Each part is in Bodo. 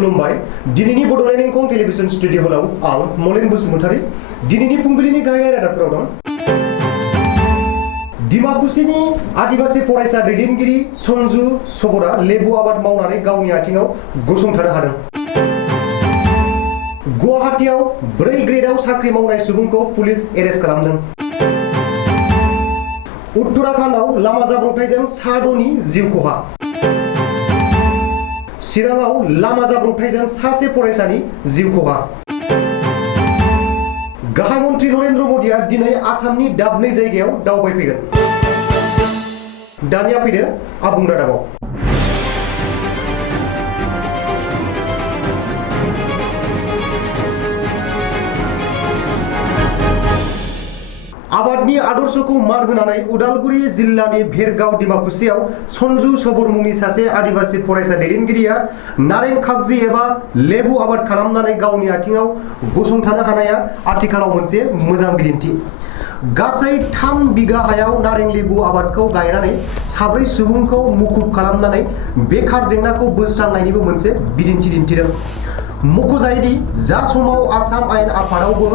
खुलुमबाय दिनैनि बड'लेण्ड इंखं टेलिभिजन स्टुडिअ हलाव आं मलेन बसुमतारी दिनैनि फुंबिलिनि गाहाय रादाबफोराव दं। डिमाकुसिनि आदिबासी फरायसा दैदेनगिरि सन्जु सबरा लेबु आबाद मावनानै गावनि आथिङाव गसंथानो हादों। गुवाहाटीआव 4 ग्रेडआव साख्रि मावनाय सुबुंखौ पुलिस एरेस्ट खालामदों। उत्तराखंडआव लामा जाब्रबथायजों सा 6नि जिउ खहा। चिराङाव लामा जाब्रबथायजों सासे फरायसानि जिउ खहा। गाहाय मन्त्री नरेन्द्र मदिया दिनै आसामनि दाबनै जायगायाव दावबायफैगोन। दानिया फैदो आबुं रादाबाव। आबादनि आदर्शखौ मान होनानै उदालगुरि जिल्लानि भेरगाव डिमाकुसियाव सन्जु सबर मुंनि सासे आदिबासी फरायसा दैदेनगिरिया नारें खागजि एबा लेबु आबाद खालामनानै गावनि आथिङाव गसंथानो हानाया आथिखालाव मोनसे मोजां बिदिन्थि। गासै 3 बिगा हायाव नारें लेबु आबादखौ गायनानै 4 सुबुंखौ मुखुब खालामनानै बेखार जेंनाखौ बोस्रांनायनिबो मोनसे बिदिन्थि दिन्थिदों। मख'जायोदि जा समाव आसाम आयेन आफादावबो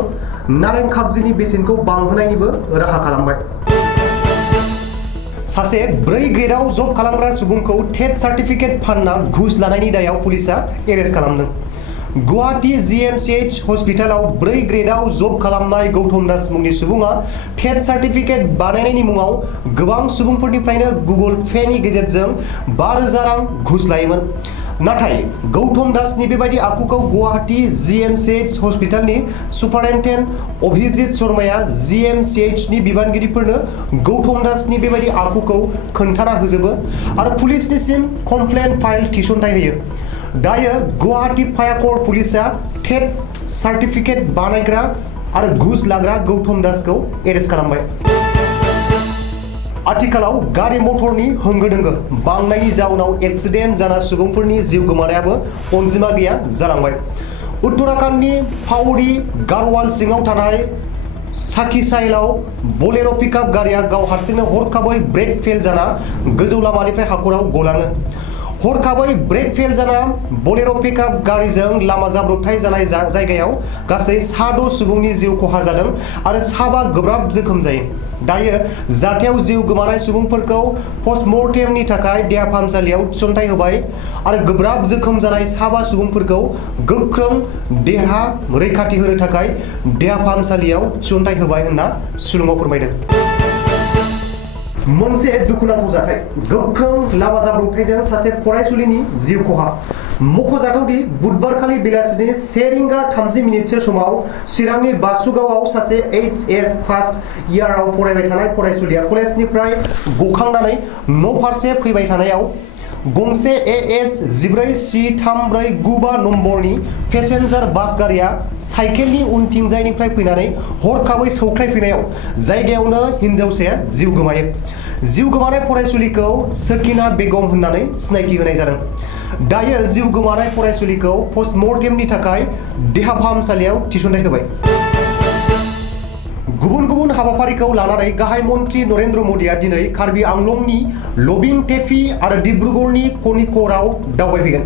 नारें खागजिनि बेसेनखौ बांहोनायनिबो राहा खालामबाय। सासे 4 ग्रेडआव जब खालामग्रा सुबुंखौ टेट सार्टिफिकेट फानना घुस लानायनि दायाव पुलिसआ एरेस्ट खालामदों। गुवाहाटी GMCH हस्पिटालाव 4 ग्रेडआव जब खालामनाय गौतम दास मुंनि सुबुङा टेट सार्टिफिकेट बानायनायनि मुङाव गोबां सुबुंफोरनिफ्रायनो गुगल पेनि गेजेरजों 5,000 रां घुस लायोमोन। नाथाय गौतम दासनि बेबायदि आखुखौ गुवाहाटी GMCH हस्पिटालनि सुपारिनटेन्डेन्ट अभिजित शर्माया GMCHनि बिबानगिरिफोरनो गौतम दासनि बेबायदि आखुखौ खोन्थाना होजोबो आरो पुलिसनिसिम कमप्लेन फाइल थिसनथाय होयो। दायो गुवाहाटी फायार पुलिसआ टेट सार्टिफिकेट बानायग्रा आरो घुस लाग्रा गौतम दासखौ एरेस्ट खालामबाय। आथिखालाव गारि मटरनि होंगो दोंगो बांनायनि जाउनाव एक्सिडेन्ट जाना सुबुंफोरनि जिउ गोमानायाबो अनजिमा गैया जालांबाय। उत्तराखंडनि पाउरी गारवाल सिङाव थानाय साखिसाइलाव बोलेरो पिकआप गारिया गाव हारसिंनो हरखाबै ब्रेक फेल जाना गोजौ लामानिफ्राय हाखराव गलाङो। हरखाबै ब्रेक फेल जाना बोलेरो पिकआप गारिजों लामा जाब्रबथाय जानाय जायगायाव गासै 6 सुबुंनि जिउ खहा जादों आरो 5 गोब्राब जोखोम जायो। दायो जाथायाव जिउ गोमानाय सुबुंफोरखौ पस्टमर्टेमनि थाखाय देहा फाहामसालियाव थिसनथाय होबाय आरो गोब्राब जोखोम जानाय 5 सुबुंफोरखौ गोख्रों देहा रैखाथि होनो थाखाय देहा फाहामसालियाव थिसनथाय होबाय होनना सुलुङाव फोरमायदों। मोनसे दुखुनांथाव जाथाय गोख्रों लामा जाब्रबथायजों सासे फरायसुलिनि जिउ खहा। मख'जाथावदि बुधबारखालि बेलासिनि 1:30 समाव चिरांनि बासुगावआव सासे HS फार्स्ट इयाराव फरायबाय थानाय फरायसुलिया कलेजनिफ्राय गखांनानै न' फारसे फैबाय थानायाव गंसे AH14C3495 नम्बरनि पेसेन्जार बास गारिया साइकेलनि उनथिंजायनिफ्राय फैनानै हरखाबै सौख्लायफैनायाव जायगायावनो हिनजावसाया जिउ गोमायो। जिउ गोमानाय फरायसुलिखौ सकिना बेगम होननानै सिनायथि होनाय जादों। दायो जिउ गोमानाय फरायसुलिखौ पस्टमर्टेमनि थाखाय देहा फाहामसालियाव थिसनथाय होबाय। गुबुन गुबुन हाबाफारिखौ लानानै गाहाय मन्त्री नरेन्द्र मदिया दिनै कार्बि आंलंनि लबिं टेपि आरो डिब्रुगड़नि कनिकराव दावबायफैगोन।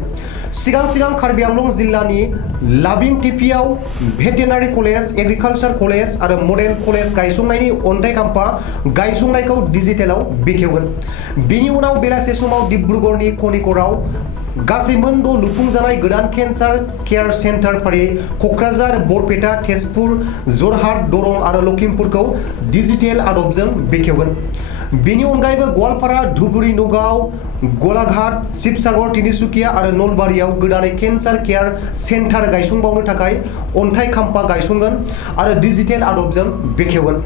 सिगां कार्बि आंलं जिल्लानि लाबिं टेपियाव भेटेनारि कलेज, एग्रिकालचार कलेज आरो मडेल कलेज गायसंनायनि अन्थाइखाम्फा गायसंनायखौ डिजिटेलाव बेखेवगोन। बेनि उनाव बेलासे समाव डिब्रुगड़नि कनिकराव गासै मोन 6 लुफुंजानाय गोदान केन्सार केयार सेन्टार फारि क'क्राझार, बरपेटा, तेजपुर, जरहाट, दरं आरो लखिमपुरखौ डिजिटेल आदबजों बेखेवगोन। बेनि अनगायैबो गवालपारा, धुबुरी, नगाव, गलाघाट, शिबसागर, तिनिसुकिया आरो नलबारियाव गोदानै केन्सार केयार सेन्टार गायसंबावनो थाखाय अन्थाइ खाम्फा गायसंगोन आरो डिजिटेल आदबजों बेखेवगोन।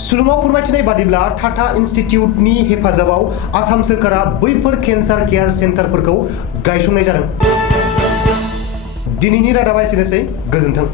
सुलुङाव फोरमायथिनाय बादिब्ला टाटा इन्स्टिटिउटनि हेफाजाबाव आसाम सोरखारा बैफोर केन्सार केयार सेन्टारफोरखौ गायसंनाय जादों। दिनैनि रादाबा एसेनोसै। गोजोन्थों।